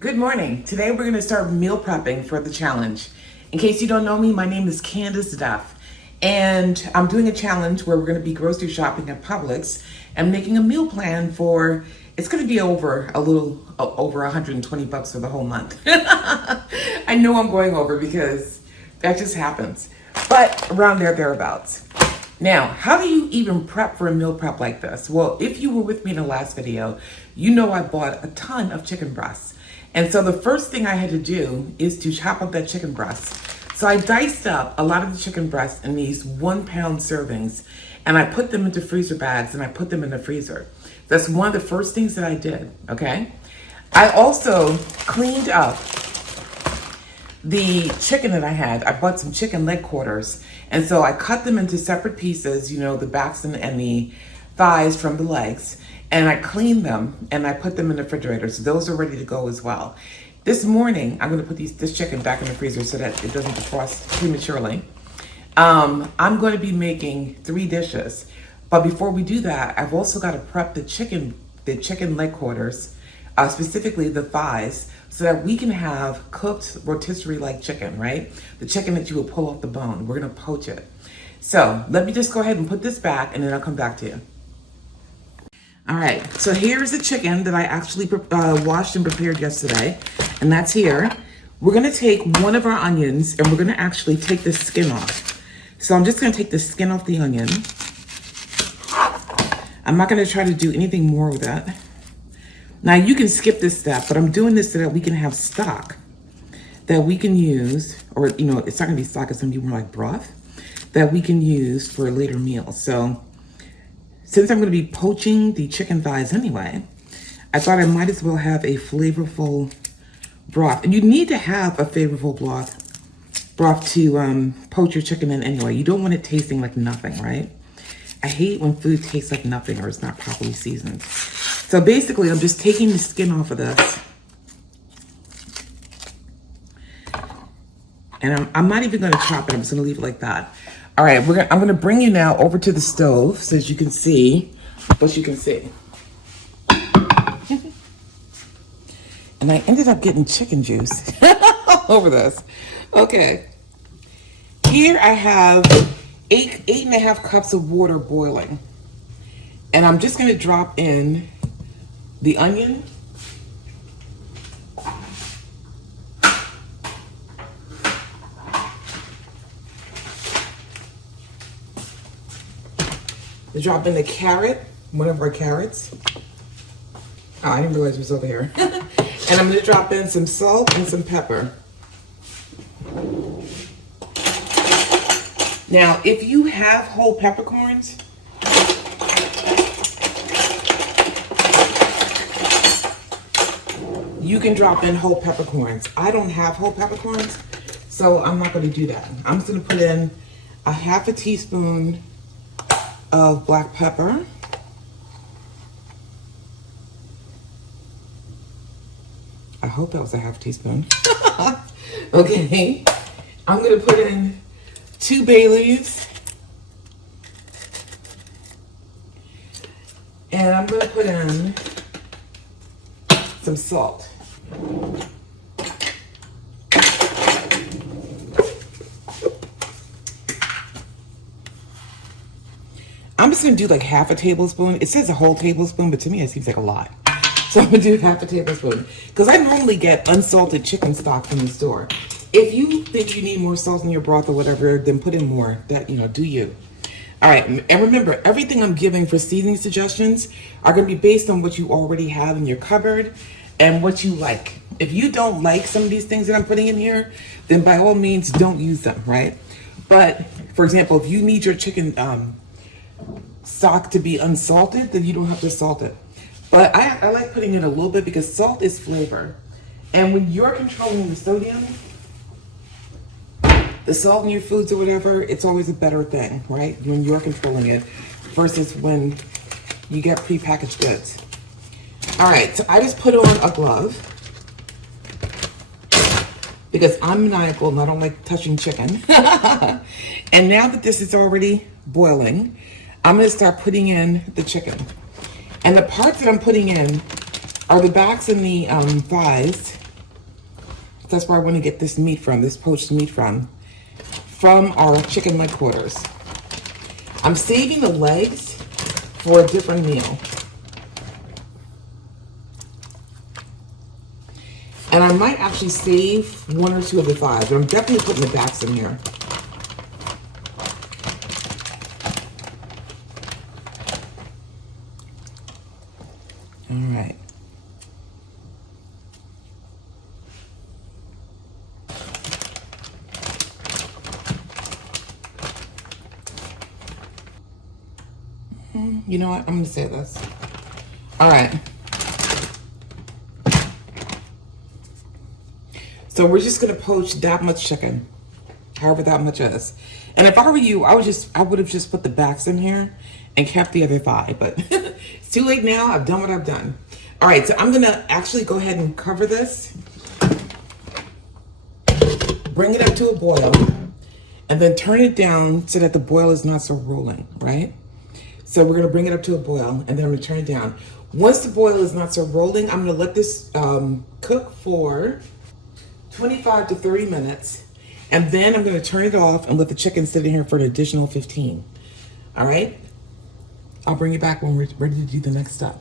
Good morning. Today we're going to start meal prepping for the challenge. In case you don't know me, my name is Candace Duff, and I'm doing a challenge where we're going to be grocery shopping at Publix and making a meal plan for, it's going to be over a little over 120 bucks for the whole month. I know I'm going over because that just happens, but around thereabouts. Now, how do you even prep for a meal prep like this? Well, if you were with me in the last video, you know I bought a ton of chicken breasts. And so the first thing I had to do is to chop up that chicken breast. So I diced up a lot of the chicken breast in these 1 pound servings, and I put them into freezer bags and I put them in the freezer. That's one of the first things that I did, okay? I also cleaned up the chicken that I had. I bought some chicken leg quarters. And so I cut them into separate pieces, you know, the backs and the thighs from the legs. And I cleaned them and I put them in the refrigerator. So those are ready to go as well. This morning, I'm gonna put this chicken back in the freezer so that it doesn't defrost prematurely. I'm gonna be making 3 dishes. But before we do that, I've also gotta prep the chicken leg quarters, specifically the thighs, so that we can have cooked rotisserie-like chicken, right? The chicken that you will pull off the bone. We're gonna poach it. So let me just go ahead and put this back and then I'll come back to you. All right, so here's the chicken that I actually washed and prepared yesterday, and that's here. We're gonna take one of our onions and we're gonna actually take the skin off. So I'm just gonna take the skin off the onion. I'm not gonna try to do anything more with that. Now you can skip this step, but I'm doing this so that we can have stock that we can use, or you know, it's not gonna be stock, it's gonna be more like broth that we can use for a later meal. So since I'm gonna be poaching the chicken thighs anyway, I thought I might as well have a flavorful broth. And you need to have a flavorful broth to poach your chicken in anyway. You don't want it tasting like nothing, right? I hate when food tastes like nothing or it's not properly seasoned. So basically, I'm just taking the skin off of this. And I'm not even gonna chop it, I'm just gonna leave it like that. All right, I'm gonna bring you now over to the stove so that you can see what you can see. And I ended up getting chicken juice all over this. Okay, here I have 8.5 cups of water boiling. And I'm just gonna drop in the onion. Drop in the carrot, one of our carrots. Oh, I didn't realize it was over here. And I'm gonna drop in some salt and some pepper. Now, if you have whole peppercorns, you can drop in whole peppercorns. I don't have whole peppercorns, so I'm not gonna do that. I'm just gonna put in a 1/2 teaspoon of black pepper. I hope that was a 1/2 teaspoon. Okay, I'm gonna put in 2 bay leaves. And I'm gonna put in some salt. I'm just gonna do like 1/2 tablespoon. It says a whole tablespoon, but to me it seems like a lot. So I'm gonna do 1/2 tablespoon because I normally get unsalted chicken stock from the store. If you think you need more salt in your broth or whatever, then put in more. That, you know, do you. All right, and remember, everything I'm giving for seasoning suggestions are gonna be based on what you already have in your cupboard and what you like. If you don't like some of these things that I'm putting in here, then by all means, don't use them, right? But for example, if you need your chicken stock to be unsalted, then you don't have to salt it. But I like putting in a little bit because salt is flavor. And when you're controlling the sodium, the salt in your foods or whatever, it's always a better thing, right? When you're controlling it versus when you get prepackaged goods. All right, so I just put on a glove because I'm maniacal and I don't like touching chicken. And now that this is already boiling, I'm gonna start putting in the chicken. And the parts that I'm putting in are the backs and the thighs. That's where I want to get this meat from, this poached meat from our chicken leg quarters. I'm saving the legs for a different meal. And I might actually save one or two of the thighs, but I'm definitely putting the backs in here. All right. You know what? I'm going to say this. All right. So we're just going to poach that much chicken, however that much is. And if I were you, I would have just put the backs in here and kept the other thigh. But it's too late now. I've done what I've done. All right. So I'm going to actually go ahead and cover this. Bring it up to a boil. And then turn it down so that the boil is not so rolling, right? So we're going to bring it up to a boil, and then I'm going to turn it down. Once the boil is not so rolling, I'm going to let this cook for 25 to 30 minutes. And then I'm going to turn it off and let the chicken sit in here for an additional 15. All right? I'll bring you back when we're ready to do the next step.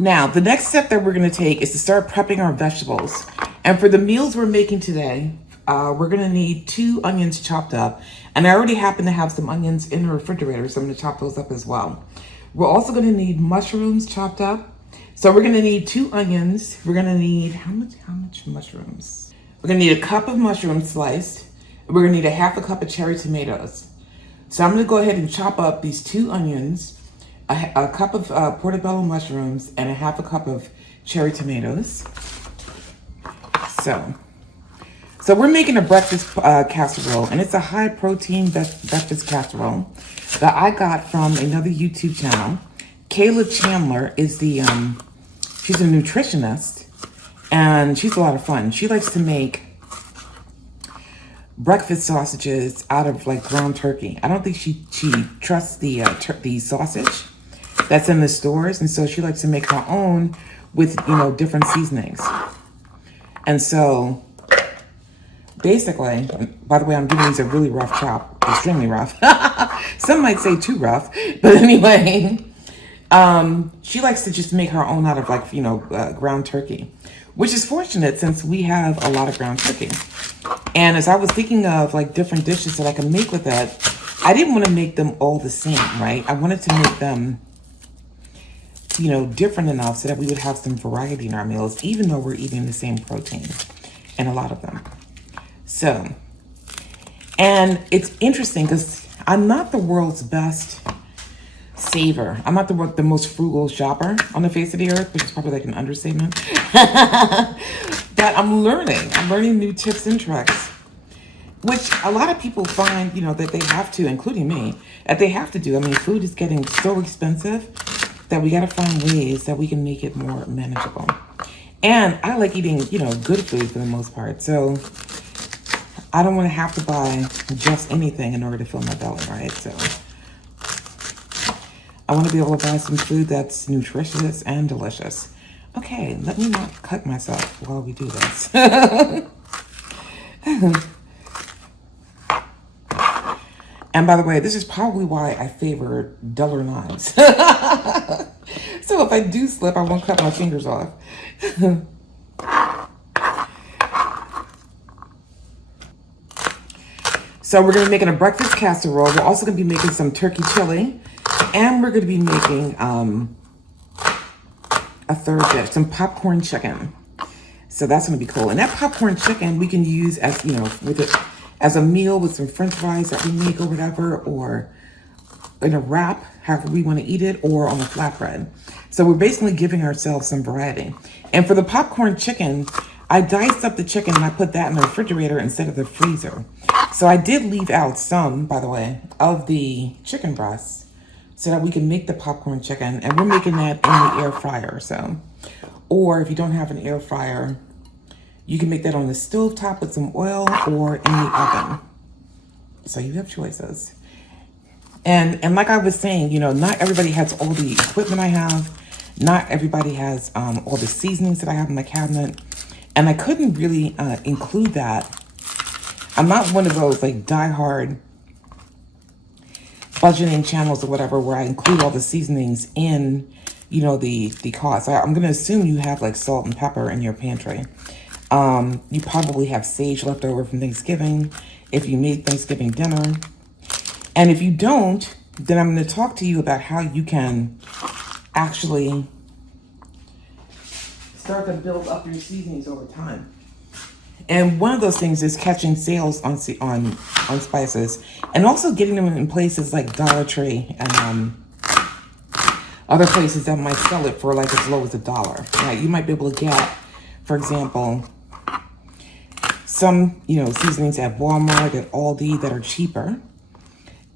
Now, the next step that we're going to take is to start prepping our vegetables. And for the meals we're making today, we're going to need 2 onions chopped up. And I already happen to have some onions in the refrigerator, so I'm going to chop those up as well. We're also going to need mushrooms chopped up. So we're going to need 2 onions. We're going to need, how much mushrooms? We're going to need a cup of mushrooms sliced. We're going to need a half a cup of cherry tomatoes. So I'm going to go ahead and chop up these 2 onions, a cup of portobello mushrooms, and a half a cup of cherry tomatoes. So we're making a breakfast casserole, and it's a high protein breakfast casserole that I got from another YouTube channel. Kayla Chandler is she's a nutritionist, and she's a lot of fun. She likes to make breakfast sausages out of like ground turkey. I don't think she trusts the sausage that's in the stores, and so she likes to make her own with different seasonings. And so basically, by the way, I'm giving these a really rough chop, extremely rough. Some might say too rough, but anyway, she likes to just make her own out of like, ground turkey, which is fortunate since we have a lot of ground turkey. And as I was thinking of like different dishes that I can make with it, I didn't want to make them all the same, right? I wanted to make them, different enough so that we would have some variety in our meals, even though we're eating the same protein in a lot of them. So, and it's interesting because I'm not the world's best saver. I'm not the most frugal shopper on the face of the earth, which is probably like an understatement. But I'm learning new tips and tricks, which a lot of people find, that they have to, including me, that they have to do. I mean, food is getting so expensive that we got to find ways that we can make it more manageable. And I like eating, good food for the most part. So I don't want to have to buy just anything in order to fill my belly, right? So I want to be able to buy some food that's nutritious and delicious. Okay, let me not cut myself while we do this. And by the way, this is probably why I favor duller knives. So if I do slip, I won't cut my fingers off. So we're going to be making a breakfast casserole. We're also going to be making some turkey chili. And we're going to be making a third dish, some popcorn chicken. So that's going to be cool. And that popcorn chicken we can use as, as a meal with some french fries that we make or whatever, or in a wrap, however we want to eat it, or on a flatbread. So we're basically giving ourselves some variety. And for the popcorn chicken, I diced up the chicken and I put that in the refrigerator instead of the freezer. So I did leave out some, by the way, of the chicken breasts so that we can make the popcorn chicken. And we're making that in the air fryer. So, or if you don't have an air fryer, you can make that on the stove top with some oil or in the oven. So you have choices. And like I was saying, not everybody has all the equipment I have. Not everybody has all the seasonings that I have in my cabinet. And I couldn't really include that. I'm not one of those like diehard budgeting channels or whatever where I include all the seasonings in, you know, the cost. I'm going to assume you have like salt and pepper in your pantry. You probably have sage left over from Thanksgiving if you made Thanksgiving dinner. And if you don't, then I'm going to talk to you about how you can actually start to build up your seasonings over time. And one of those things is catching sales on spices, and also getting them in places like Dollar Tree and other places that might sell it for like as low as $1. Right? You might be able to get, for example, some seasonings at Walmart and Aldi that are cheaper.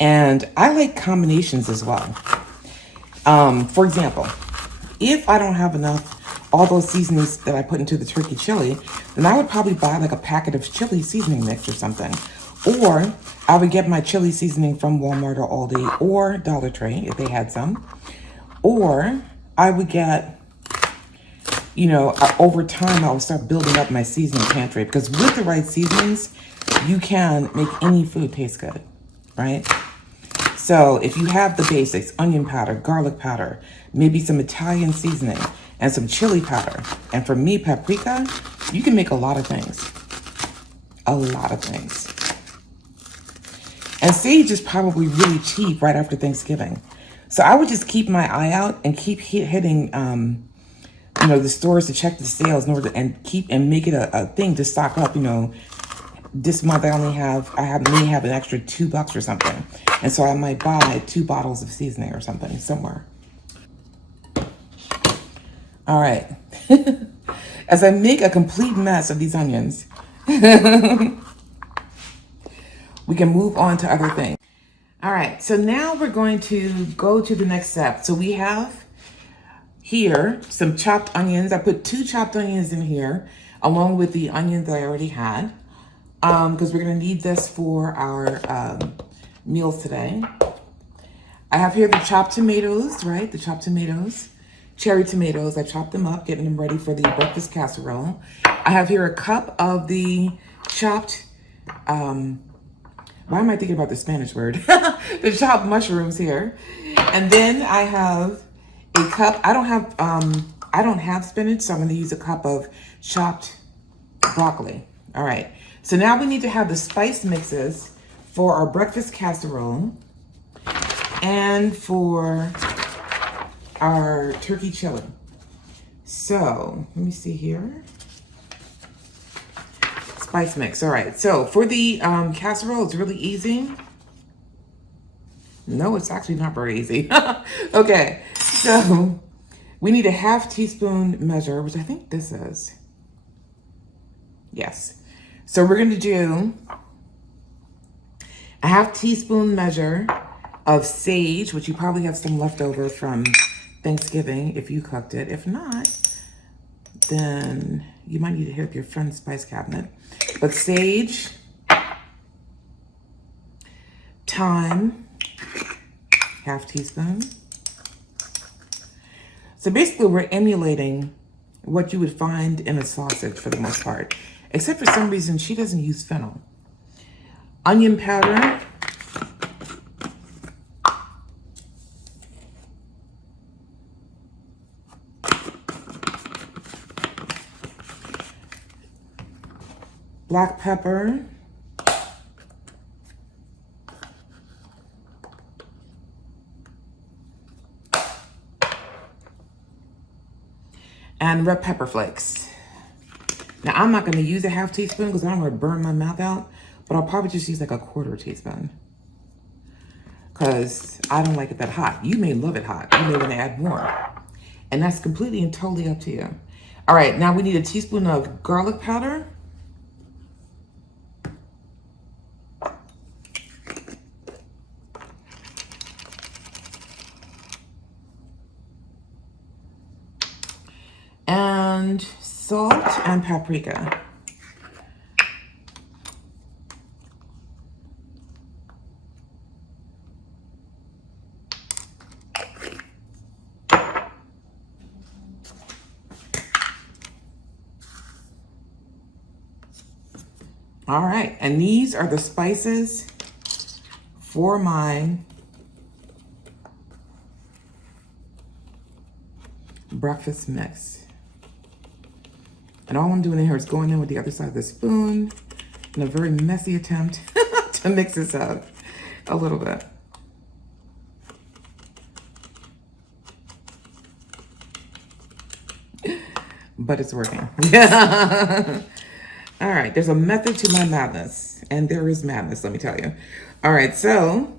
And I like combinations as well. For example, if I don't have enough all those seasonings that I put into the turkey chili, then I would probably buy like a packet of chili seasoning mix or something. Or I would get my chili seasoning from Walmart or Aldi or Dollar Tree if they had some. Or I would get, over time I would start building up my seasoning pantry, because with the right seasonings, you can make any food taste good, right? So if you have the basics, onion powder, garlic powder, maybe some Italian seasoning, and some chili powder, and for me, paprika, you can make a lot of things. A lot of things. And sage is probably really cheap right after Thanksgiving. So I would just keep my eye out and keep hitting, the stores to check the sales in order to, make it a thing to stock up. This month I may have an extra $2 or something. And so I might buy 2 bottles of seasoning or something somewhere. All right. As I make a complete mess of these onions, we can move on to other things. All right. So now we're going to go to the next step. So we have here some chopped onions. I put 2 chopped onions in here along with the onions that I already had, because we're going to need this for our meals today. I have here the chopped tomatoes, right? The chopped tomatoes. Cherry tomatoes. I chopped them up, getting them ready for the breakfast casserole. I have here a cup of the chopped, why am I thinking about the Spanish word? The chopped mushrooms here. And then I have a cup, I don't have spinach, so I'm going to use a cup of chopped broccoli. All right. So now we need to have the spice mixes for our breakfast casserole and for our turkey chili. So let me see here. Spice mix. All right. So for the casserole, it's really easy. No, it's actually not very easy. Okay. So we need a 1/2 teaspoon measure, which I think this is. Yes. So we're going to do a 1/2 teaspoon measure of sage, which you probably have some left over from Thanksgiving if you cooked it. If not, then you might need to hit up your friend's spice cabinet. But sage, thyme, 1/2 teaspoon. So basically we're emulating what you would find in a sausage for the most part, except for some reason she doesn't use fennel. Onion powder. Black pepper. And red pepper flakes. Now, I'm not going to use a 1/2 teaspoon because I don't want to burn my mouth out, but I'll probably just use like a 1/4 teaspoon because I don't like it that hot. You may love it hot. You may want to add more. And that's completely and totally up to you. All right, now we need a teaspoon of garlic powder. And salt and paprika. All right, and these are the spices for my breakfast mix. And all I'm doing in here is going in with the other side of the spoon in a very messy attempt to mix this up a little bit. But it's working. Yeah. All right, there's a method to my madness. And there is madness, let me tell you. All right, so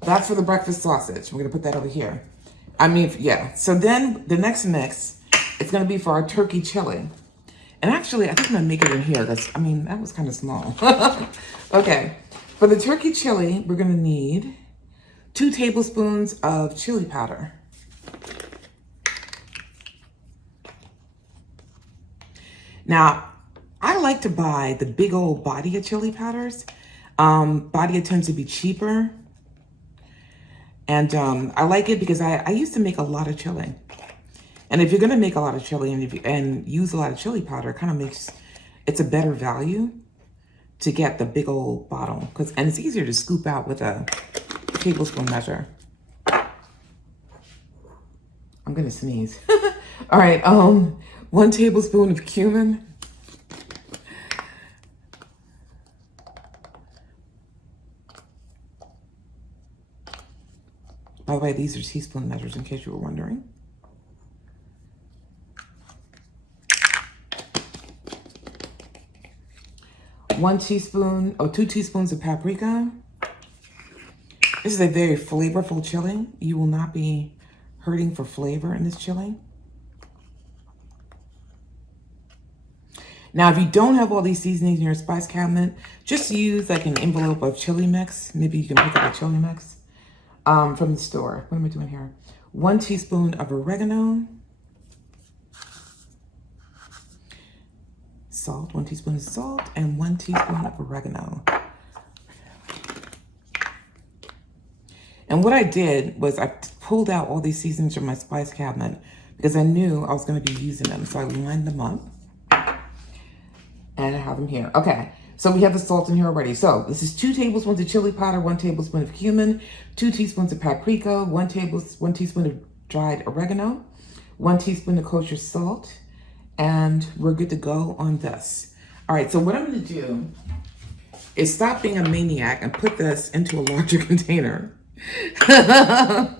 that's for the breakfast sausage. We're gonna put that over here. I mean, yeah. So then the next mix, it's gonna be for our turkey chili. And actually, I think I'm gonna make it in here. That's, I mean, that was kind of small. Okay, for the turkey chili, we're gonna need 2 tablespoons of chili powder. Now, I like to buy the big old Badia chili powders. Badia tends to be cheaper. And I like it because I used to make a lot of chili. And if you're gonna make a lot of chili and use a lot of chili powder, it kind of makes, it's a better value to get the big old bottle. And it's easier to scoop out with a tablespoon measure. I'm gonna sneeze. All right, 1 tablespoon of cumin. By the way, these are teaspoon measures in case you were wondering. One teaspoon or 2 teaspoons of paprika. This is a very flavorful chili. You will not be hurting for flavor in this chili. Now, if you don't have all these seasonings in your spice cabinet, just use like an envelope of chili mix. Maybe you can pick up a chili mix from the store. What am I doing here? 1 teaspoon of oregano. Salt, 1 teaspoon of salt, and 1 teaspoon of oregano. And what I did was I pulled out all these seasonings from my spice cabinet because I knew I was going to be using them. So I lined them up and I have them here. Okay, so we have the salt in here already. So this is 2 tablespoons of chili powder, 1 tablespoon of cumin, 2 teaspoons of paprika, 1 teaspoon of dried oregano, 1 teaspoon of kosher salt, and we're good to go on this. All right, so what I'm going to do is stop being a maniac and put this into a larger container. Well,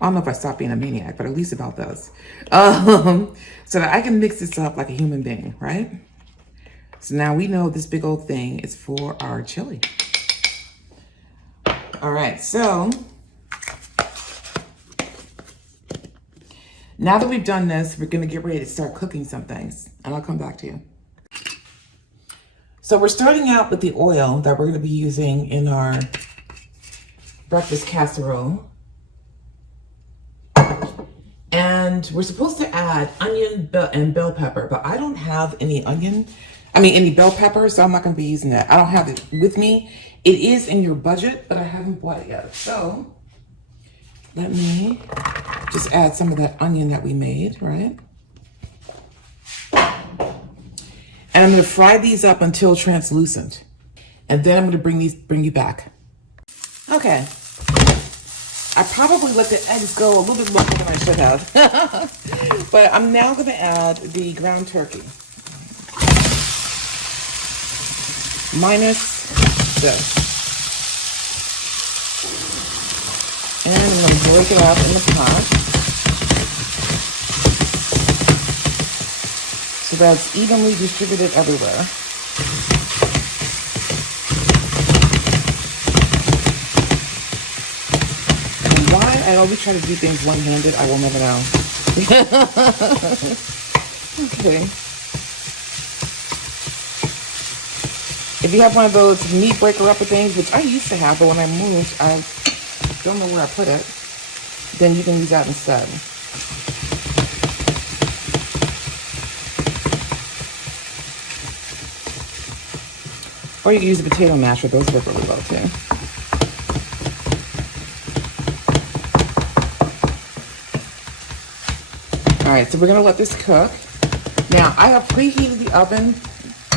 I don't know if I stop being a maniac, but at least about this. So that I can mix this up like a human being, right? So now we know this big old thing is for our chili. All right, so now that we've done this, we're gonna get ready to start cooking some things, and I'll come back to you. So we're starting out with the oil that we're gonna be using in our breakfast casserole. And we're supposed to add onion and bell pepper, but I don't have any any bell pepper, so I'm not gonna be using that. I don't have it with me. It is in your budget, but I haven't bought it yet. So let me just add some of that onion that we made, right? And I'm gonna fry these up until translucent. And then I'm gonna bring you back. Okay. I probably let the eggs go a little bit longer than I should have. But I'm now gonna add the ground turkey. Minus this. And I'm gonna break it up in the pot. So that's evenly distributed everywhere. I always try to do things one-handed. I will never know. Okay. If you have one of those meat breaker upper things, which I used to have, but when I moved, I don't know where I put it, then you can use that instead. Or you can use a potato masher. Those work really well too. All right, so we're gonna let this cook. Now, I have preheated the oven,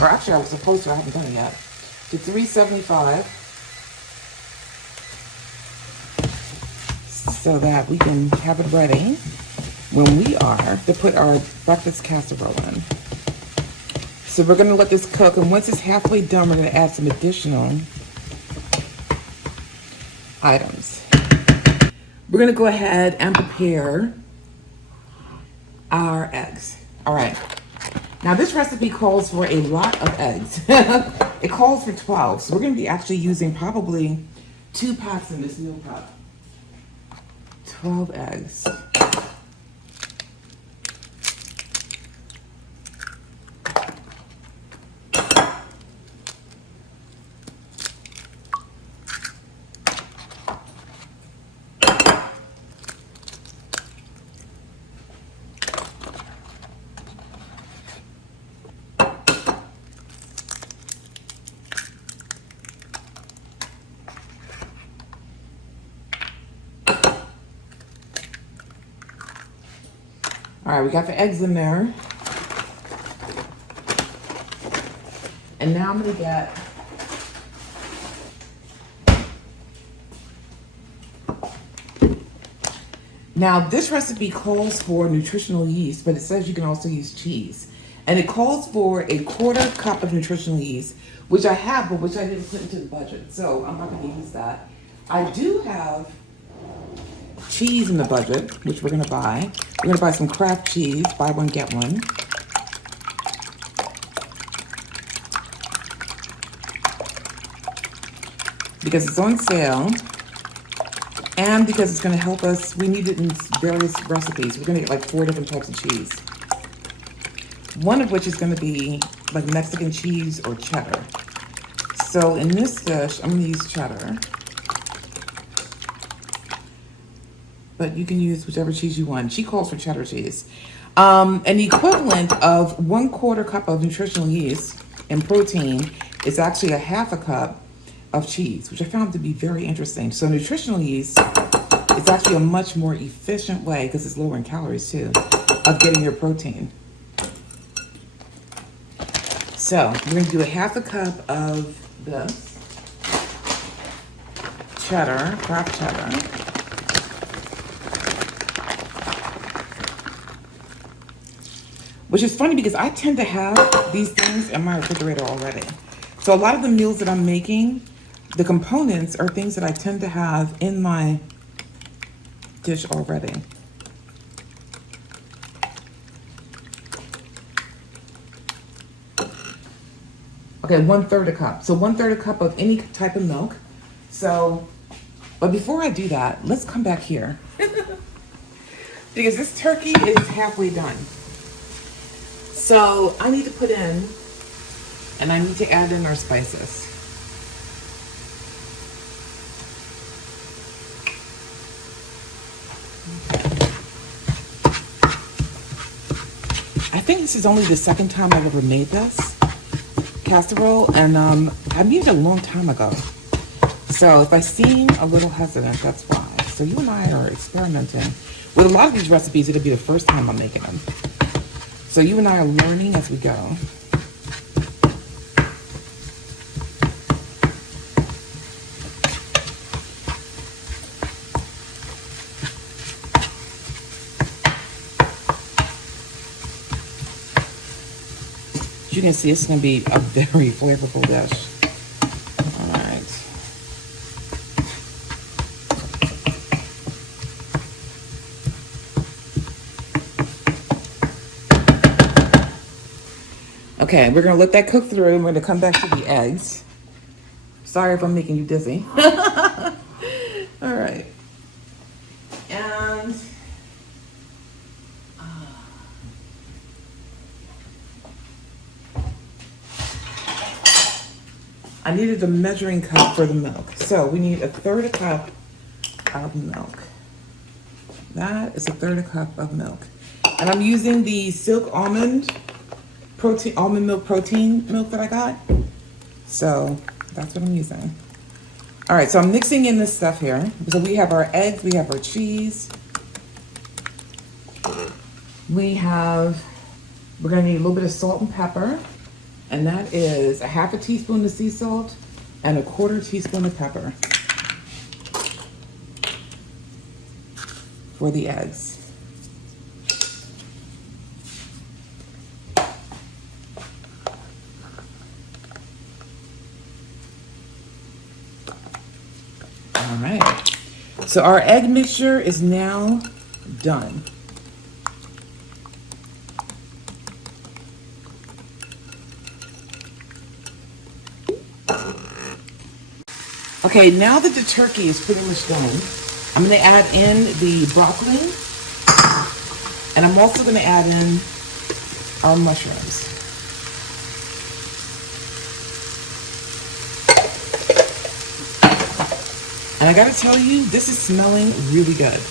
or actually I was supposed to, I haven't done it yet, to 375, so that we can have it ready when we are to put our breakfast casserole in. So we're gonna let this cook, and once it's halfway done, we're gonna add some additional items. We're gonna go ahead and prepare our eggs. All right. Now this recipe calls for a lot of eggs. It calls for 12, so we're gonna be actually using probably 2 packs in this meal cup. 12 eggs. All right, we got the eggs in there. And now I'm gonna get Now, this recipe calls for nutritional yeast, but it says you can also use cheese. And it calls for a 1/4 cup of nutritional yeast, which I have, but which I didn't put into the budget. So I'm not gonna use that. I do have cheese in the budget, which we're gonna buy. We're gonna buy some Kraft cheese, buy one, get one. Because it's on sale. And because it's gonna help us, we need it in various recipes. We're gonna get like 4 different types of cheese. One of which is gonna be like Mexican cheese or cheddar. So in this dish, I'm gonna use cheddar. But you can use whichever cheese you want. She calls for cheddar cheese. An equivalent of 1/4 cup of nutritional yeast and protein is actually a 1/2 cup of cheese, which I found to be very interesting. So nutritional yeast is actually a much more efficient way, because it's lower in calories too, of getting your protein. So we're gonna do a 1/2 cup of this cheddar, Kraft cheddar. Which is funny because I tend to have these things in my refrigerator already. So a lot of the meals that I'm making, the components are things that I tend to have in my dish already. Okay, 1/3 a cup. So 1/3 a cup of any type of milk. So, but before I do that, let's come back here. Because this turkey is halfway done. So I need to put in, and I need to add in our spices. I think this is only the second time I've ever made this casserole, and I made it a long time ago. So if I seem a little hesitant, that's why. So you and I are experimenting. With a lot of these recipes, it'll be the first time I'm making them. So you and I are learning as we go. As you can see, it's going to be a very flavorful dish. All right. Okay, we're gonna let that cook through, and we're gonna come back to the eggs. Sorry if I'm making you dizzy. All right. And I needed a measuring cup for the milk. So we need 1/3 a cup of milk. That is 1/3 a cup of milk. And I'm using the Silk almond milk protein milk that I got. So that's what I'm using. All right, so I'm mixing in this stuff here. So we have our eggs, we have our cheese. we're gonna need a little bit of salt and pepper, and that is a half a teaspoon of sea salt and a quarter teaspoon of pepper for the eggs. All right, so our egg mixture is now done. Okay, now that the turkey is pretty much done, I'm gonna add in the broccoli, and I'm also gonna add in our mushrooms. And I gotta tell you, this is smelling really good.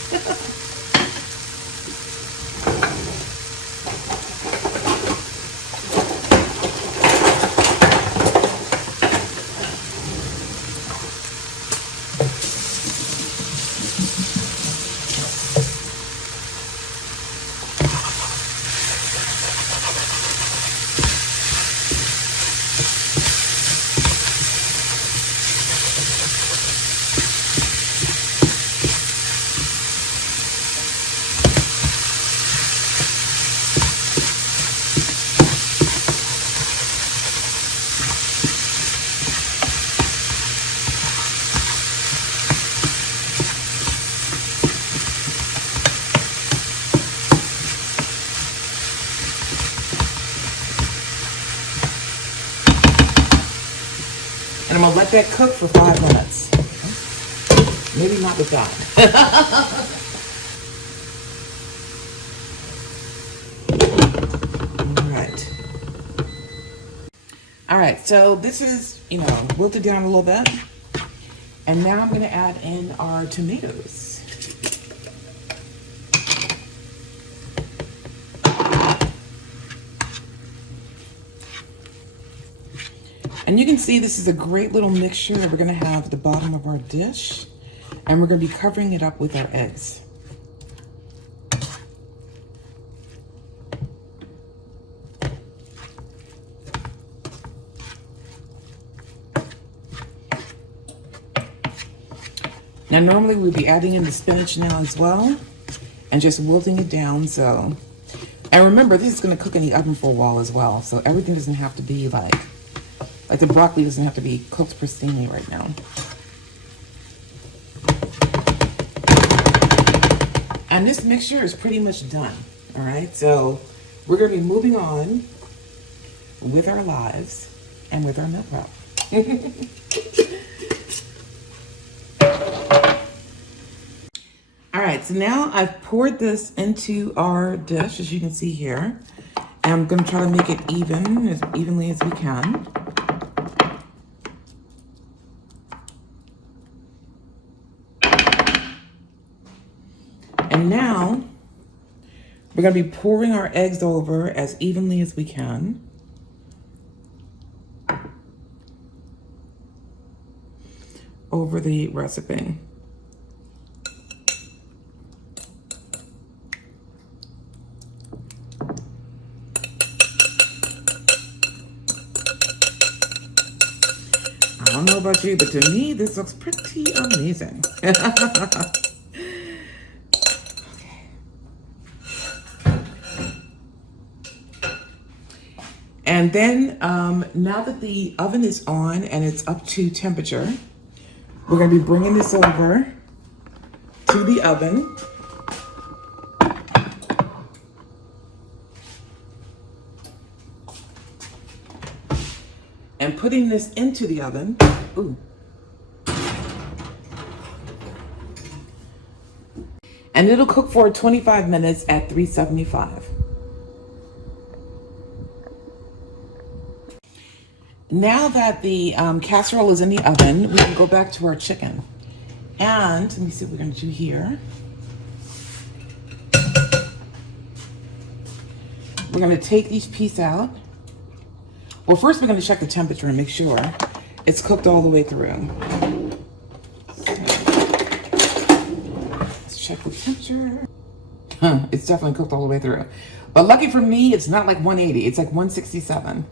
And I'm gonna let that cook for 5 minutes. Maybe not with that. All right, so this is, wilted down a little bit. And now I'm gonna add in our tomatoes. And you can see this is a great little mixture that we're gonna have at the bottom of our dish. And we're gonna be covering it up with our eggs. Now normally we'd be adding in the spinach now as well and just wilting it down. So, and remember, this is gonna cook in the oven for a while as well. So everything doesn't have to be like the broccoli doesn't have to be cooked pristinely right now. And this mixture is pretty much done, all right? So we're gonna be moving on with our lives and with our meal prep. All right, so now I've poured this into our dish, as you can see here. And I'm gonna try to make it even, as evenly as we can. And now, we're gonna be pouring our eggs over as evenly as we can. Over the recipe. I don't know about you, but to me, this looks pretty amazing. And then now that the oven is on and it's up to temperature, we're gonna be bringing this over to the oven. And putting this into the oven. Ooh. And it'll cook for 25 minutes at 375. Now that the casserole is in the oven, we can go back to our chicken. And let me see what we're gonna do here. We're gonna take each piece out. Well, first we're gonna check the temperature and make sure it's cooked all the way through. So, let's check the temperature. It's definitely cooked all the way through. But lucky for me, it's not like 180. It's like 167.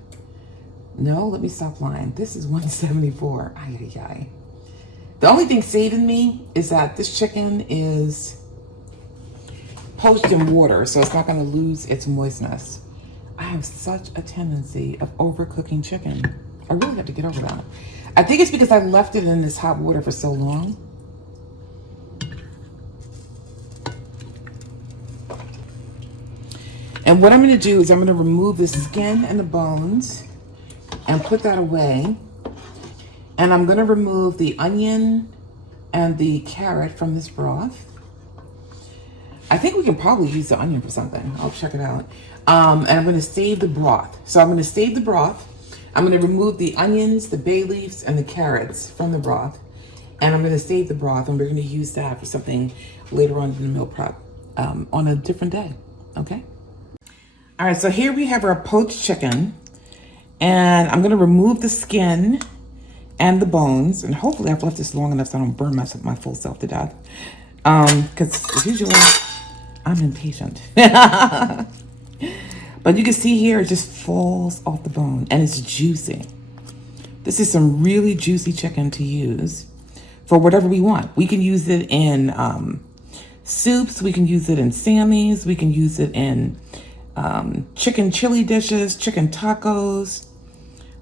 No, let me stop lying. This is 174. Ay, ay, ay. The only thing saving me is that this chicken is poached in water, so it's not going to lose its moistness. I have such a tendency of overcooking chicken. I really have to get over that. I think it's because I left it in this hot water for so long. And what I'm going to do is I'm going to remove the skin and the bones and put that away. And I'm going to remove the onion and the carrot from this broth. I think we can probably use the onion for something. I'll check it out. And I'm going to save the broth. So I'm going to save the broth. I'm going to remove the onions, the bay leaves, and the carrots from the broth. And I'm going to save the broth, and we're going to use that for something later on in the meal prep on a different day. Okay? All right, so here we have our poached chicken. And I'm going to remove the skin and the bones. And hopefully I've left this long enough so I don't burn my full self to death. Because as usual, I'm impatient. But you can see here, it just falls off the bone and it's juicy. This is some really juicy chicken to use for whatever we want. We can use it in soups. We can use it in Sammy's. We can use it in chicken chili dishes, chicken tacos,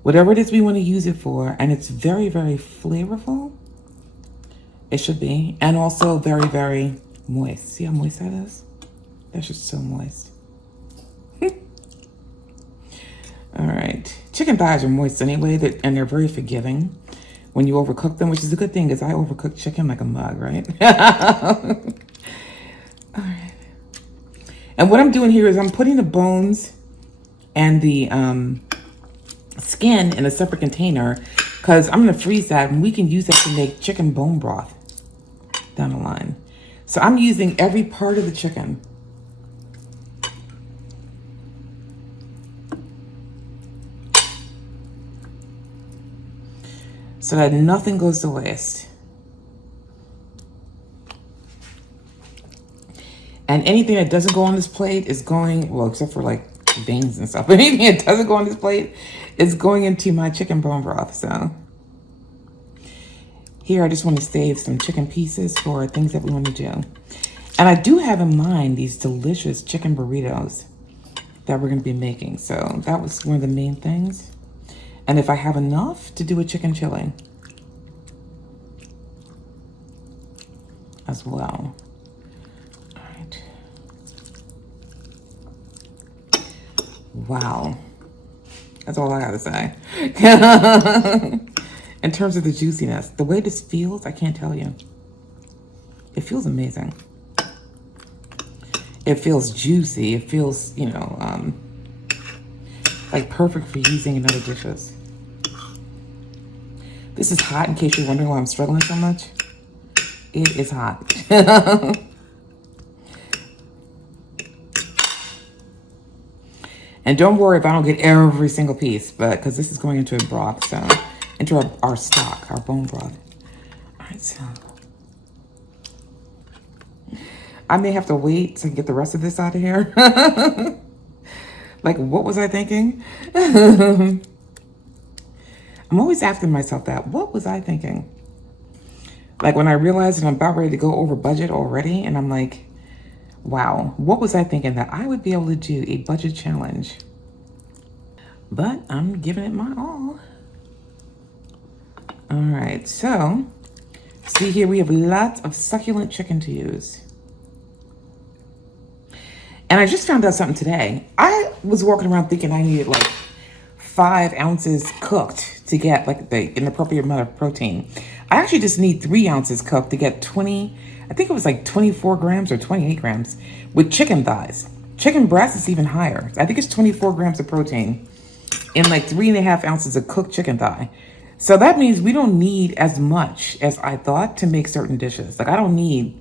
whatever it is we want to use it for. And it's very, very flavorful. It should be. And also very, very moist. See how moist that is? That's just so moist. All right. Chicken thighs are moist anyway, and they're very forgiving when you overcook them, which is a good thing because I overcook chicken like a mug, right? All right. And what I'm doing here is I'm putting the bones and the skin in a separate container because I'm going to freeze that and we can use that to make chicken bone broth down the line. So I'm using every part of the chicken. So that nothing goes to waste. And anything that doesn't go on this plate is going, well, except for like veins and stuff, but anything that doesn't go on this plate is going into my chicken bone broth. So here I just want to save some chicken pieces for things that we want to do. And I do have in mind these delicious chicken burritos that we're going to be making. So that was one of the main things. And if I have enough to do a chicken chili as well. All right. Wow. That's all I got to say. In terms of the juiciness, the way this feels, I can't tell you. It feels amazing. It feels juicy. It feels, you know, like perfect for using in other dishes. This is hot in case you're wondering why I'm struggling so much. It is hot. And don't worry if I don't get every single piece, but because this is going into a broth, so into our stock, our bone broth. All right, so I may have to wait to get the rest of this out of here. Like, what was I thinking? I'm always asking myself that. What was I thinking? Like when I realized that I'm about ready to go over budget already, and I'm like, wow, what was I thinking that I would be able to do a budget challenge? But I'm giving it my all. All right, so see here, we have lots of succulent chicken to use. And I just found out something today. I was walking around thinking I needed like 5 ounces cooked to get like an appropriate amount of protein. I actually just need 3 ounces cooked to get 20, I think it was like 24 grams or 28 grams with chicken thighs. Chicken breast is even higher. I think it's 24 grams of protein in like 3.5 ounces of cooked chicken thigh. So that means we don't need as much as I thought to make certain dishes. Like I don't need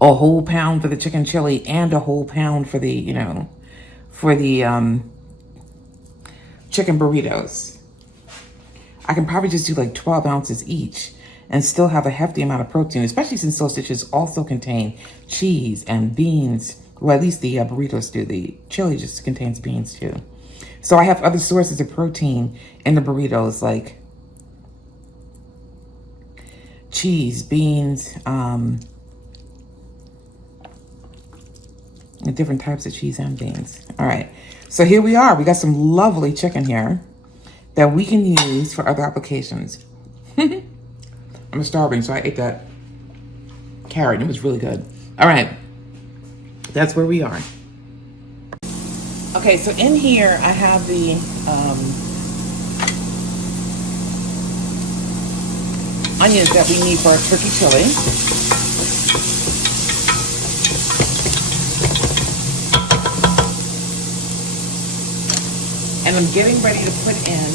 a whole pound for the chicken chili and a whole pound for the, you know, for the chicken burritos. I can probably just do like 12 ounces each and still have a hefty amount of protein, especially since those dishes also contain cheese and beans. Well, at least the burritos do. The chili just contains beans too. So I have other sources of protein in the burritos, like cheese, beans, different types of cheese and beans. All right, so here we are. We got some lovely chicken here that we can use for other applications. I'm starving, so I ate that carrot. It was really good. All right, that's where we are. Okay, so in here I have the onions that we need for our turkey chili. And I'm getting ready to put in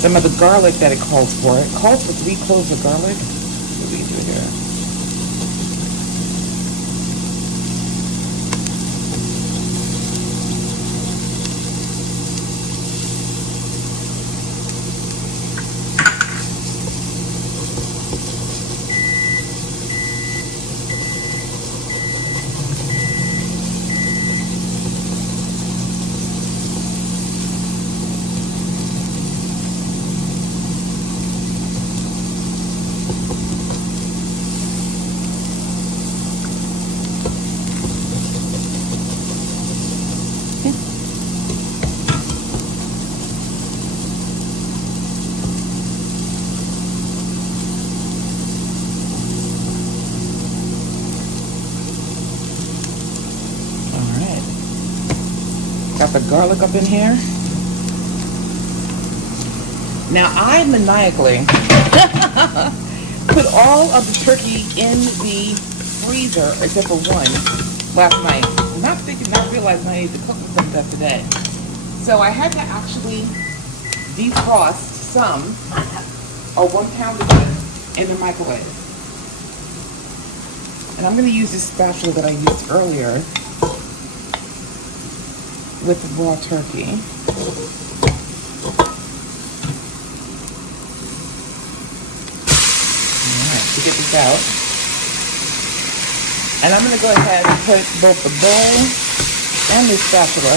some of the garlic that it calls for. It calls for 3 cloves of garlic. What do we do here? Got the garlic up in here. Now I maniacally put all of the turkey in the freezer except for one last night. Not realizing I need to cook some of that today. So I had to actually defrost some, or 1 pound of it, in the microwave. And I'm going to use this spatula that I used earlier with the raw turkey. Alright, to get this out. And I'm going to go ahead and put both the bowl and the spatula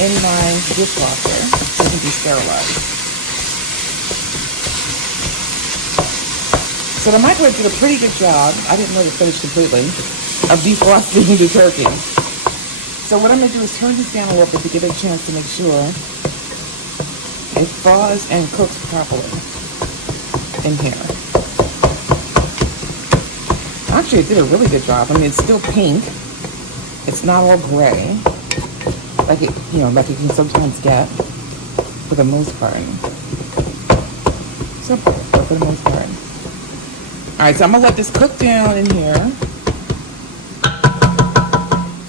in my dishwasher so it can be sterilized. So the microwave did a pretty good job, I didn't let it finish completely, of defrosting the turkey. So what I'm going to do is turn this down a little bit to give it a chance to make sure it thaws and cooks properly in here. Actually, it did a really good job. I mean, it's still pink. It's not all gray, like it, like you can sometimes get for the most part. Simple, but for the most part. All right, so I'm going to let this cook down in here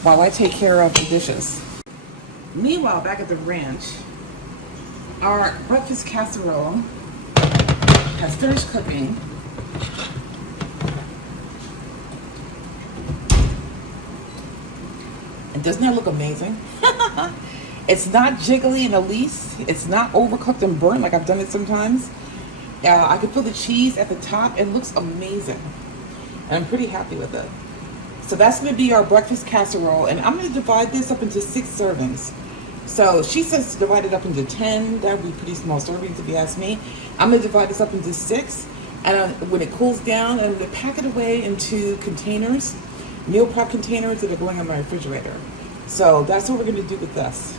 while I take care of the dishes. Meanwhile, back at the ranch, our breakfast casserole has finished cooking. And doesn't that look amazing? It's not jiggly in the least. It's not overcooked and burnt like I've done it sometimes. I can feel the cheese at the top. It looks amazing. And I'm pretty happy with it. So that's going to be our breakfast casserole, and I'm going to divide this up into 6 servings. So she says to divide it up into 10. That would be pretty small servings if you ask me. I'm going to divide this up into 6, and when it cools down, I'm going to pack it away into containers, meal prep containers that are going on my refrigerator. So that's what we're going to do with this.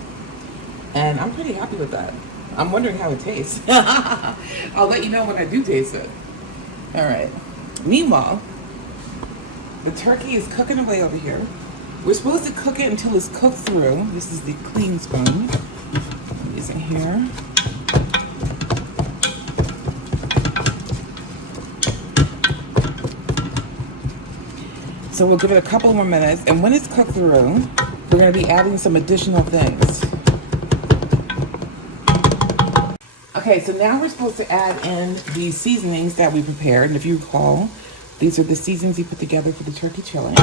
And I'm pretty happy with that. I'm wondering how it tastes. I'll let you know when I do taste it. All right. Meanwhile, the turkey is cooking away over here. We're supposed to cook it until it's cooked through. This is the clean spoon I'm using here. So we'll give it a couple more minutes, and when it's cooked through, we're going to be adding some additional things. Okay, so now we're supposed to add in the seasonings that we prepared. And if you recall, these are the seasonings we put together for the turkey chili.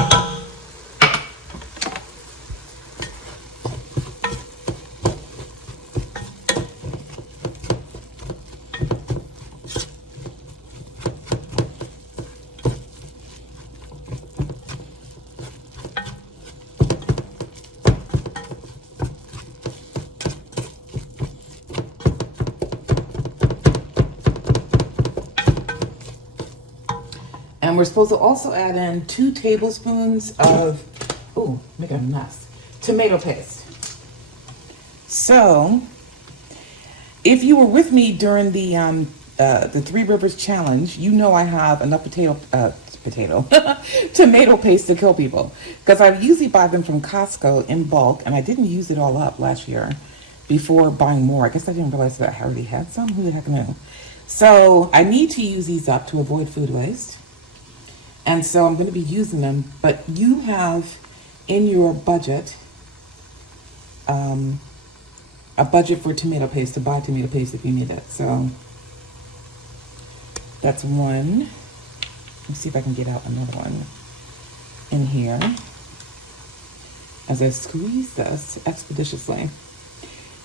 And we're supposed to also add in 2 tablespoons of, ooh, making a mess, tomato paste. So, if you were with me during the Three Rivers Challenge, you know I have enough tomato paste to kill people. Because I usually buy them from Costco in bulk, and I didn't use it all up last year before buying more. I guess I didn't realize that I already had some. Who the heck knew? So I need to use these up to avoid food waste. And so I'm going to be using them, but you have in your budget a budget for tomato paste, to buy tomato paste if you need it. So that's one. Let me see if I can get out another one in here as I squeeze this expeditiously.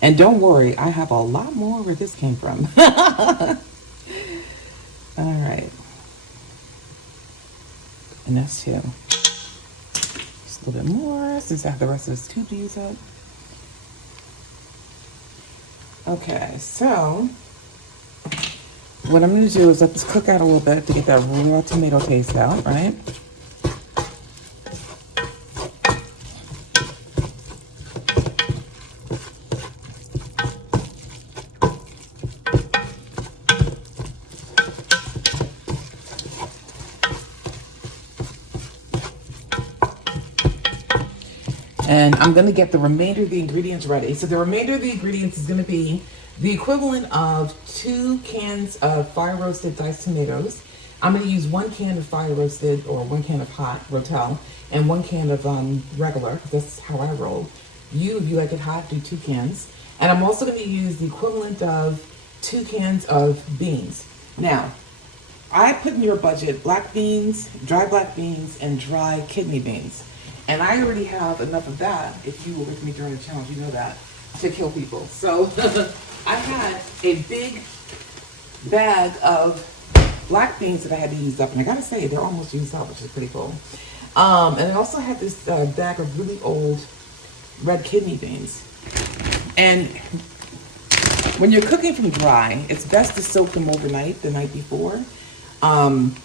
And don't worry, I have a lot more where this came from. All right. And that's 2. Just a little bit more since I have the rest of this tube to use up. Okay, so what I'm going to do is let this cook out a little bit to get that raw tomato taste out, right? And I'm going to get the remainder of the ingredients ready. So the remainder of the ingredients is going to be the equivalent of 2 cans of fire roasted diced tomatoes. I'm going to use 1 can of fire roasted or 1 can of hot Rotel and 1 can of regular, because that's how I roll. If you like it hot, do 2 cans. And I'm also going to use the equivalent of 2 cans of beans. Now, I put in your budget black beans, dry black beans, and dry kidney beans. And I already have enough of that, if you were with me during the challenge, you know that, to kill people. So I had a big bag of black beans that I had to use up. And I gotta say, they're almost used up, which is pretty cool. And I also had this bag of really old red kidney beans. And when you're cooking from dry, it's best to soak them overnight, the night before. And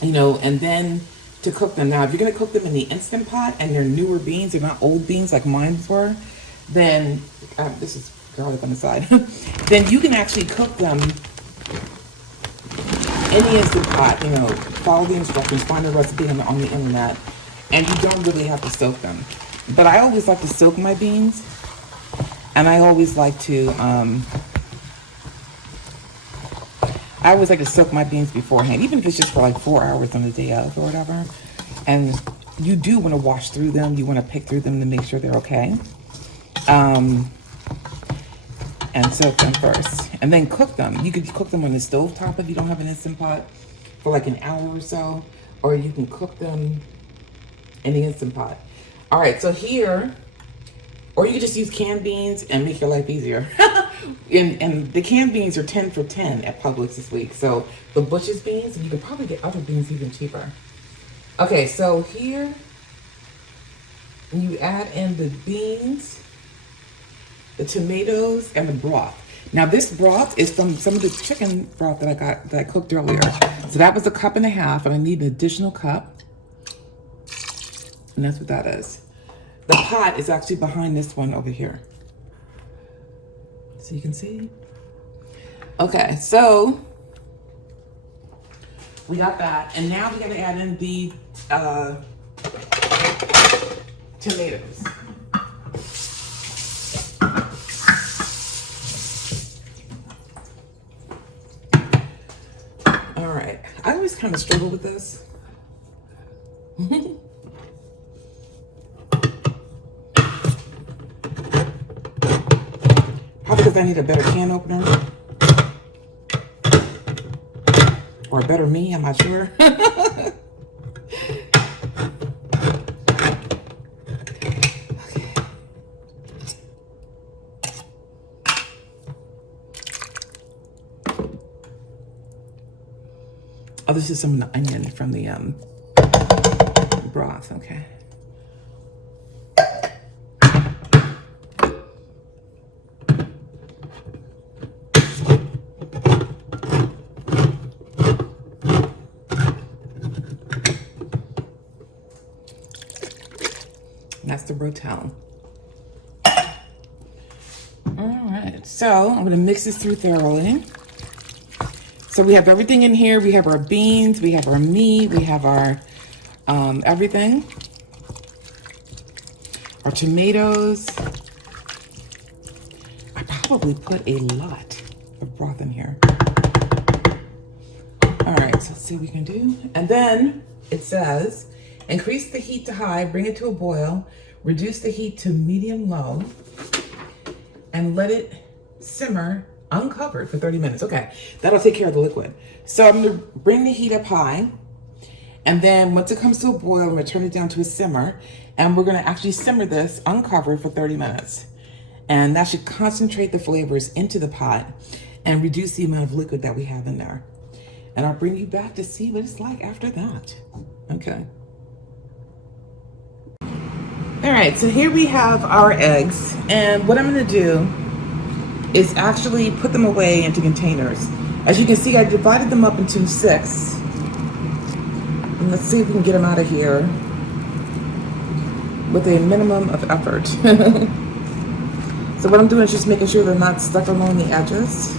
then to cook them. Now, if you're going to cook them in the Instant Pot and they're newer beans, they're not old beans like mine were, then, this is garlic on the side, then you can actually cook them in the Instant Pot, follow the instructions, find a recipe on the internet, and you don't really have to soak them. But I always like to soak my beans, and I always like to, soak my beans beforehand, even if it's just for like 4 hours on the day of or whatever. And you do want to wash through them. You want to pick through them to make sure they're okay. And soak them first. And then cook them. You could cook them on the stove top if you don't have an Instant Pot for like an hour or so. Or you can cook them in the Instant Pot. All right, so here, or you can just use canned beans and make your life easier. And the canned beans are 10 for 10 at Publix this week. So the Bush's beans, and you can probably get other beans even cheaper. Okay, so here, you add in the beans, the tomatoes, and the broth. Now this broth is from some of the chicken broth that I cooked earlier. So that was 1.5 cups, and I need an additional cup. And that's what that is. The pot is actually behind this one over here. So you can see. Okay, so we got that. And now we're gonna add in the tomatoes. All right, I always kind of struggle with this. Probably because I need a better can opener. Or a better me, I'm not sure. Okay. Oh, this is some of the onion from the broth, okay. That's the brotel. All right, so I'm gonna mix this through thoroughly. So we have everything in here. We have our beans, we have our meat, we have our everything. Our tomatoes. I probably put a lot of broth in here. All right, so let's see what we can do. And then it says, increase the heat to high, bring it to a boil, reduce the heat to medium-low, and let it simmer uncovered for 30 minutes. Okay, that'll take care of the liquid. So I'm gonna bring the heat up high, and then once it comes to a boil, I'm gonna turn it down to a simmer, and we're gonna actually simmer this uncovered for 30 minutes. And that should concentrate the flavors into the pot and reduce the amount of liquid that we have in there. And I'll bring you back to see what it's like after that. Okay. All right, so here we have our eggs, and what I'm gonna do is actually put them away into containers. As you can see, I divided them up into 6. And let's see if we can get them out of here with a minimum of effort. So what I'm doing is just making sure they're not stuck along the edges.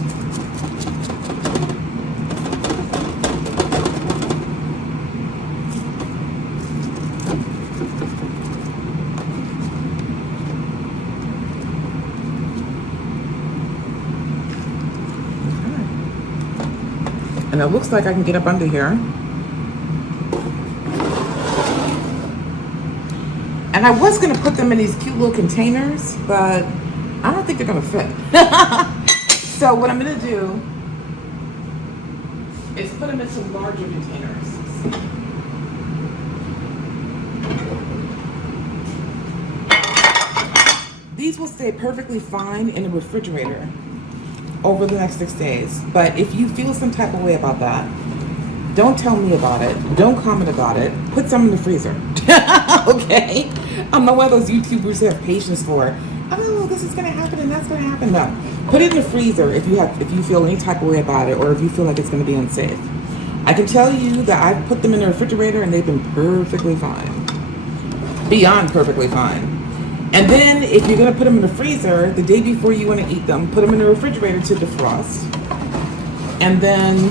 And it looks like I can get up under here. And I was gonna put them in these cute little containers, but I don't think they're gonna fit. So what I'm gonna do is put them in some larger containers. These will stay perfectly fine in the refrigerator over the next 6 days. But if you feel some type of way about that, don't tell me about it. Don't comment about it. Put some in the freezer. Okay? I'm not one of those YouTubers who have patience for, oh, this is gonna happen and that's gonna happen. No. Put it in the freezer if you feel any type of way about it, or if you feel like it's gonna be unsafe. I can tell you that I've put them in the refrigerator and they've been perfectly fine. Beyond perfectly fine. And then if you're gonna put them in the freezer, the day before you wanna eat them, put them in the refrigerator to defrost. And then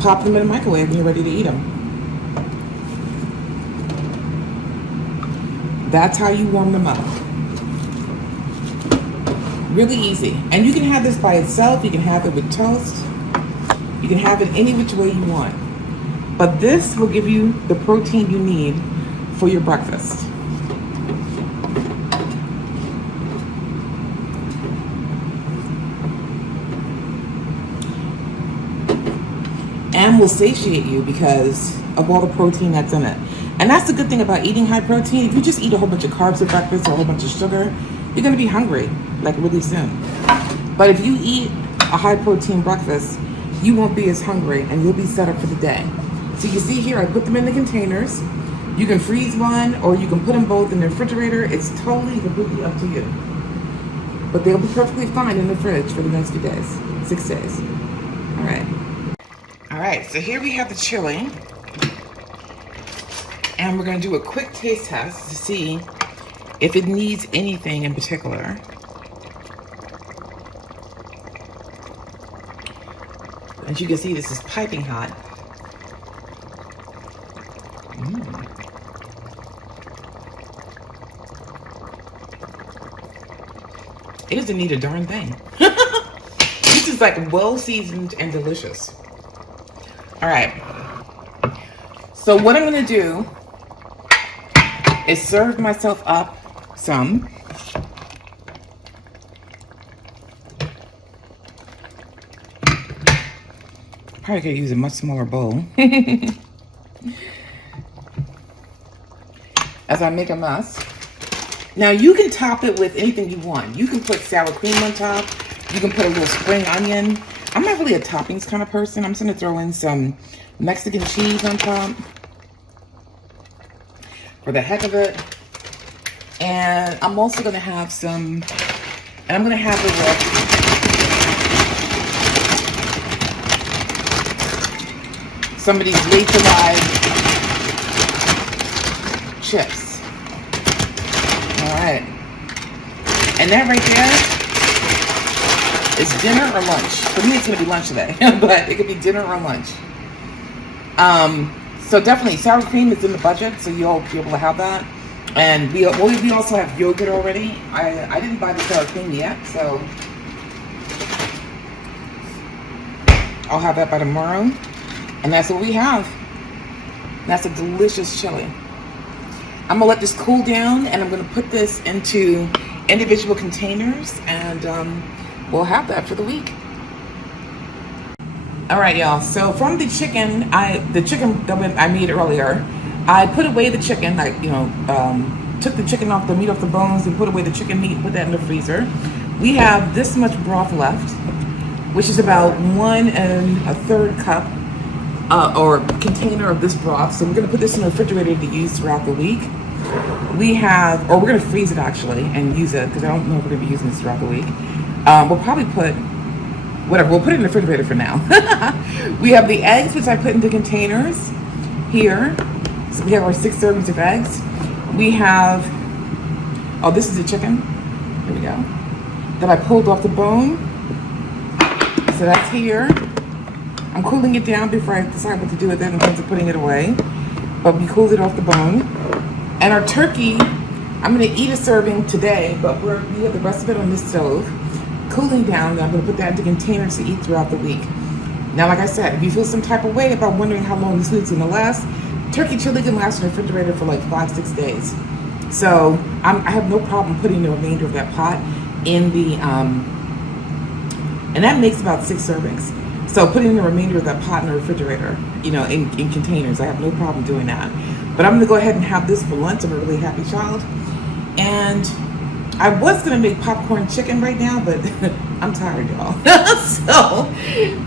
pop them in the microwave when you're ready to eat them. That's how you warm them up. Really easy. And you can have this by itself, you can have it with toast, you can have it any which way you want. But this will give you the protein you need for your breakfast. And will satiate you because of all the protein that's in it. And that's the good thing about eating high protein. If you just eat a whole bunch of carbs at breakfast or a whole bunch of sugar, you're gonna be hungry like really soon. But if you eat a high protein breakfast, you won't be as hungry and you'll be set up for the day. So you see here, I put them in the containers. You can freeze one or you can put them both in the refrigerator. It's totally, completely up to you. But they'll be perfectly fine in the fridge for the next few days, 6 days. All right. All right, so here we have the chili. And we're gonna do a quick taste test to see if it needs anything in particular. As you can see, this is piping hot. It doesn't need a darn thing. This is like well seasoned and delicious. All right. So what I'm gonna do is serve myself up some. Probably could use a much smaller bowl. As I make a mess. Now you can top it with anything you want. You can put sour cream on top. You can put a little spring onion. I'm not really a toppings kind of person. I'm just gonna throw in some Mexican cheese on top for the heck of it. And I'm also gonna have some, and I'm gonna have it with some of these vaporized chips. And that right there is dinner or lunch. For me, it's gonna be lunch today, but it could be dinner or lunch. So definitely sour cream is in the budget, so you'll be able to have that. And we also have yogurt already. I didn't buy the sour cream yet, so I'll have that by tomorrow. And that's what we have. That's a delicious chili. I'm gonna let this cool down, and I'm gonna put this into individual containers, and we'll have that for the week. All right, y'all. So from the chicken that I made earlier, I put away the chicken. I took the chicken off the meat off the bones and put away the chicken meat. Put that in the freezer. We have this much broth left, which is about 1 1/3 cup or container of this broth. So we're gonna put this in the refrigerator to use throughout the week. We're gonna freeze it actually and use it because I don't know if we're gonna be using this throughout the week. We'll probably put we'll put it in the refrigerator for now. We have the eggs, which I put into containers here. So we have our 6 servings of eggs. We have, this is the chicken. Here we go. That I pulled off the bone. So that's here. I'm cooling it down before I decide what to do with it in terms of putting it away. But we cooled it off the bone. And our turkey, I'm gonna eat a serving today, but we have the rest of it on this stove, cooling down, and I'm gonna put that into containers to eat throughout the week. Now, like I said, if you feel some type of way about wondering how long this food's gonna last, turkey chili can last in the refrigerator for like 5-6 days. So I have no problem putting the remainder of that pot in the, and that makes about 6 servings. So putting the remainder of that pot in the refrigerator, in containers, I have no problem doing that. But I'm gonna go ahead and have this for lunch. I'm a really happy child. And I was gonna make popcorn chicken right now, but I'm tired, y'all. So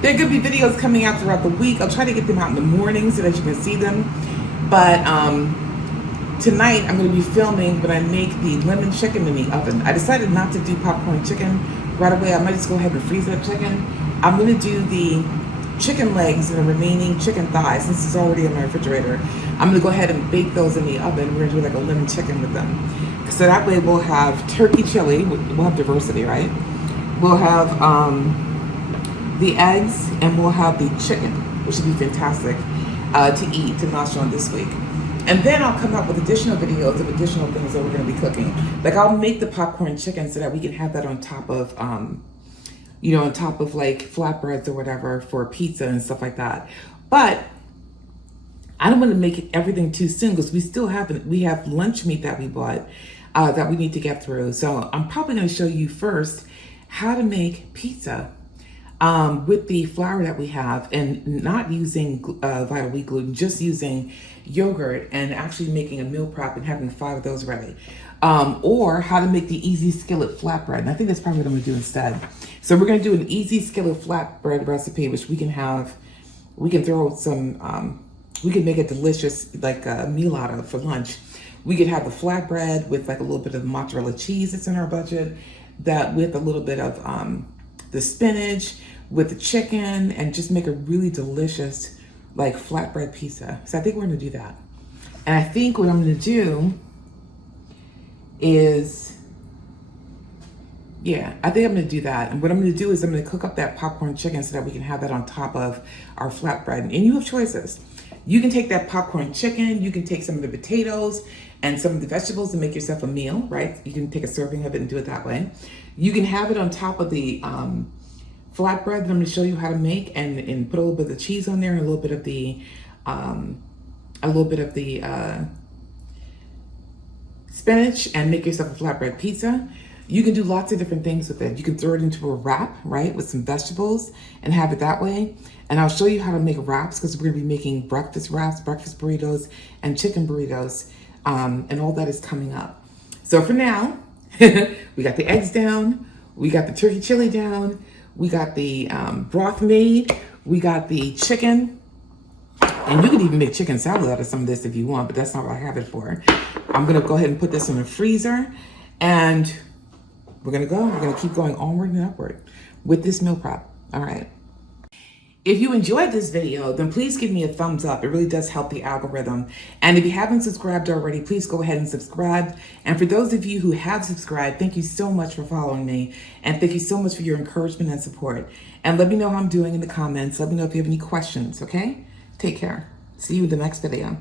there could be videos coming out throughout the week. I'll try to get them out in the morning so that you can see them. But tonight I'm gonna be filming when I make the lemon chicken in the oven. I decided not to do popcorn chicken right away. I might just go ahead and freeze that chicken. I'm gonna do the chicken legs and the remaining chicken thighs. This is already in my refrigerator. I'm gonna go ahead and bake those in the oven. We're gonna do like a lemon chicken with them. So that way we'll have turkey chili. We'll have diversity, right? We'll have the eggs, and we'll have the chicken, which would be fantastic to eat, to nosh on this week. And then I'll come up with additional videos of additional things that we're gonna be cooking. Like I'll make the popcorn chicken so that we can have that on top of, on top of like flatbreads or whatever for pizza and stuff like that. But I don't want to make everything too soon because we have lunch meat that we bought that we need to get through. So I'm probably going to show you first how to make pizza with the flour that we have, and not using vital wheat gluten, just using yogurt and actually making a meal prep and having 5 of those ready. Or how to make the easy skillet flatbread. And I think that's probably what I'm gonna do instead. So we're gonna do an easy skillet flatbread recipe, which we can throw some, we can make a delicious like meal out of for lunch. We could have the flatbread with like a little bit of mozzarella cheese that's in our budget, that with a little bit of the spinach, with the chicken, and just make a really delicious like flatbread pizza. So I think we're gonna do that. And I think what I'm gonna do is, I think I'm gonna do that. And what I'm gonna do is I'm gonna cook up that popcorn chicken so that we can have that on top of our flatbread. And you have choices. You can take that popcorn chicken, you can take some of the potatoes and some of the vegetables and make yourself a meal, right? You can take a serving of it and do it that way. You can have it on top of the flatbread that I'm gonna show you how to make, and put a little bit of the cheese on there and a little bit of the spinach, and make yourself a flatbread pizza. You can do lots of different things with it. You can throw it into a wrap, right, with some vegetables and have it that way. And I'll show you how to make wraps because we're gonna be making breakfast wraps, breakfast burritos, and chicken burritos, and all that is coming up. So for now, we got the eggs down, we got the turkey chili down, we got the broth made, we got the chicken, and you can even make chicken salad out of some of this if you want, but that's not what I have it for. I'm gonna go ahead and put this in the freezer, and we're gonna keep going onward and upward with this meal prep. All right. If you enjoyed this video, then please give me a thumbs up. It really does help the algorithm. And if you haven't subscribed already, please go ahead and subscribe. And for those of you who have subscribed, thank you so much for following me. And thank you so much for your encouragement and support. And let me know how I'm doing in the comments. Let me know if you have any questions, okay? Take care. See you in the next video.